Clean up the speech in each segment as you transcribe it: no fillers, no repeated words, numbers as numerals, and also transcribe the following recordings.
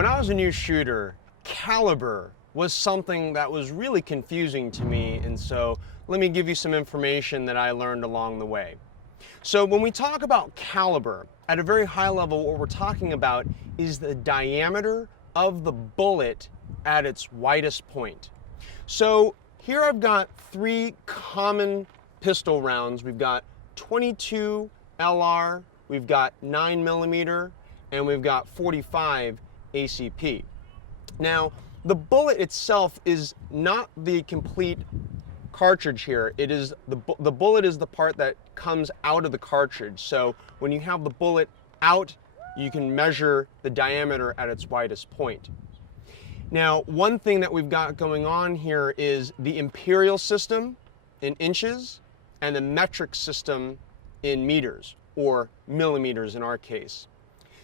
When I was a new shooter, caliber was something that was really confusing to me, and so let me give you some information that I learned along the way. So when we talk about caliber, at a very high level, what we're talking about is the diameter of the bullet at its widest point. So here I've got three common pistol rounds. We've got 22 LR, we've got 9mm, and we've got 45 ACP. Now, the bullet itself is not the complete cartridge here. It is the bullet is the part that comes out of the cartridge. So when you have the bullet out, you can measure the diameter at its widest point. Now, one thing that we've got going on here is the imperial system in inches and the metric system in meters, or millimeters in our case.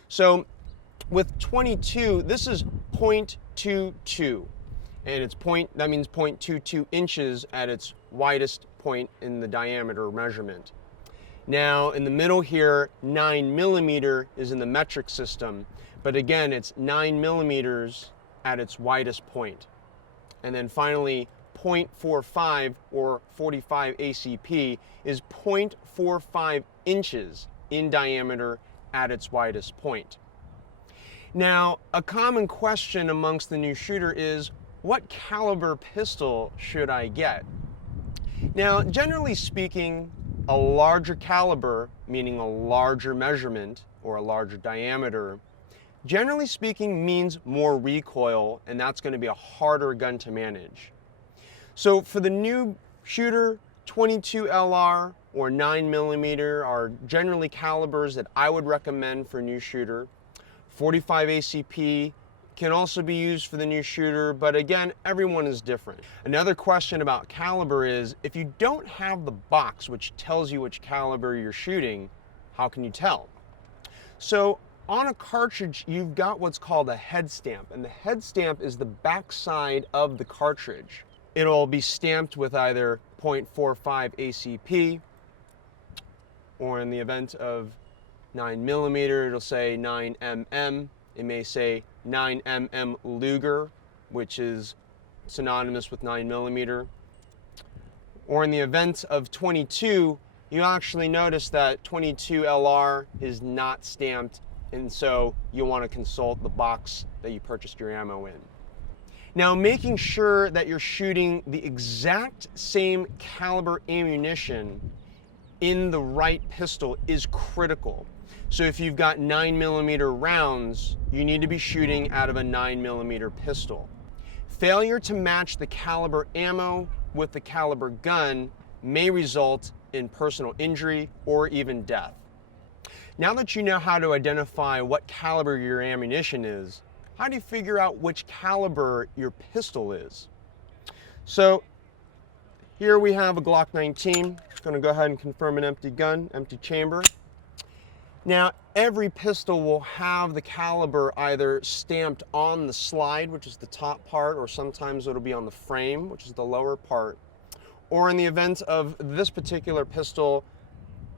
So with 22, this is 0.22, and that means 0.22 inches at its widest point in the diameter measurement. Now in the middle here, 9mm is in the metric system, but again, it's 9mm at its widest point. And then finally, 0.45 or 45 ACP is 0.45 inches in diameter at its widest point. Now, a common question amongst the new shooter is, what caliber pistol should I get? Now, generally speaking, a larger caliber, meaning a larger measurement or a larger diameter, generally speaking means more recoil, and that's going to be a harder gun to manage. So for the new shooter, 22 LR or 9mm are generally calibers that I would recommend for a new shooter. 45 ACP can also be used for the new shooter, but again, everyone is different. Another question about caliber is, if you don't have the box which tells you which caliber you're shooting, how can you tell? So on a cartridge, you've got what's called a head stamp, and the head stamp is the back side of the cartridge. It'll be stamped with either 0.45 ACP, or in the event of 9mm, it'll say 9mm. It may say 9mm Luger, which is synonymous with 9mm. Or in the event of 22, you actually notice that 22 LR is not stamped, and so you'll want to consult the box that you purchased your ammo in. Now, making sure that you're shooting the exact same caliber ammunition in the right pistol is critical. So if you've got 9mm rounds, you need to be shooting out of a 9mm pistol. Failure to match the caliber ammo with the caliber gun may result in personal injury or even death. Now that you know how to identify what caliber your ammunition is, how do you figure out which caliber your pistol is? So here we have a Glock 19. Just going to go ahead and confirm an empty gun, empty chamber. Now, every pistol will have the caliber either stamped on the slide, which is the top part, or sometimes it'll be on the frame, which is the lower part. Or in the event of this particular pistol,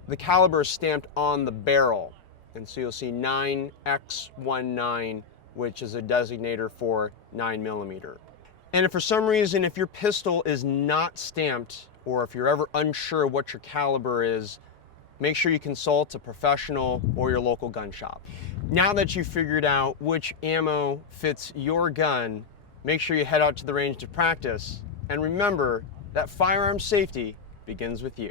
the caliber is stamped on the barrel. And so you'll see 9x19, which is a designator for 9mm. And if for some reason, if your pistol is not stamped, or if you're ever unsure what your caliber is, make sure you consult a professional or your local gun shop. Now that you've figured out which ammo fits your gun, make sure you head out to the range to practice. And remember that firearm safety begins with you.